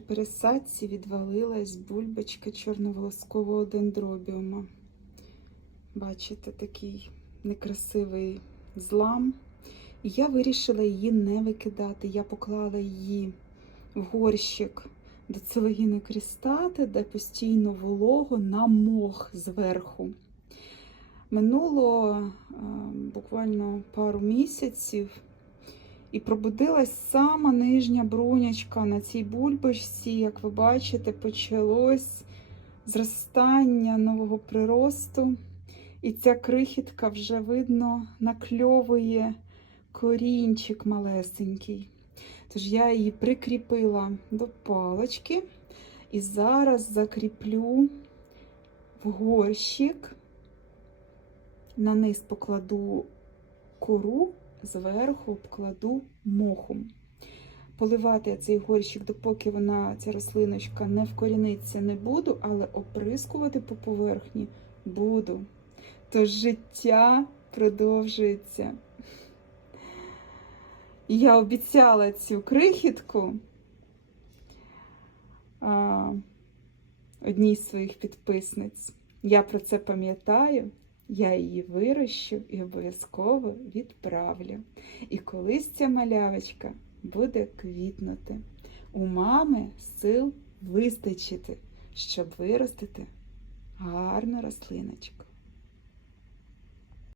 пересадці відвалилась бульбочка чорноволоскового дендробіума. Бачите, такий некрасивий злам. І я вирішила її не викидати. Я поклала її в горщик до целогінокрістати, де постійно волого на мох зверху. Минуло е, буквально пару місяців, і пробудилась сама нижня брунячка на цій бульбочці. Як ви бачите, почалось зростання нового приросту. І ця крихітка вже видно накльовує корінчик малесенький. Тож я її прикріпила до палочки і зараз закріплю в горщик. На низ покладу кору, зверху обкладу мохом. Поливати цей горщик, допоки вона, ця рослиночка, не вкоріниться, не буду, але оприскувати по поверхні буду. Тож життя продовжується. Я обіцяла цю крихітку а, одній з своїх підписниць. Я про це пам'ятаю, я її вирощу і обов'язково відправлю. І колись ця малявочка буде квітнути. У мами сил вистачити, щоб виростити гарну рослиночку.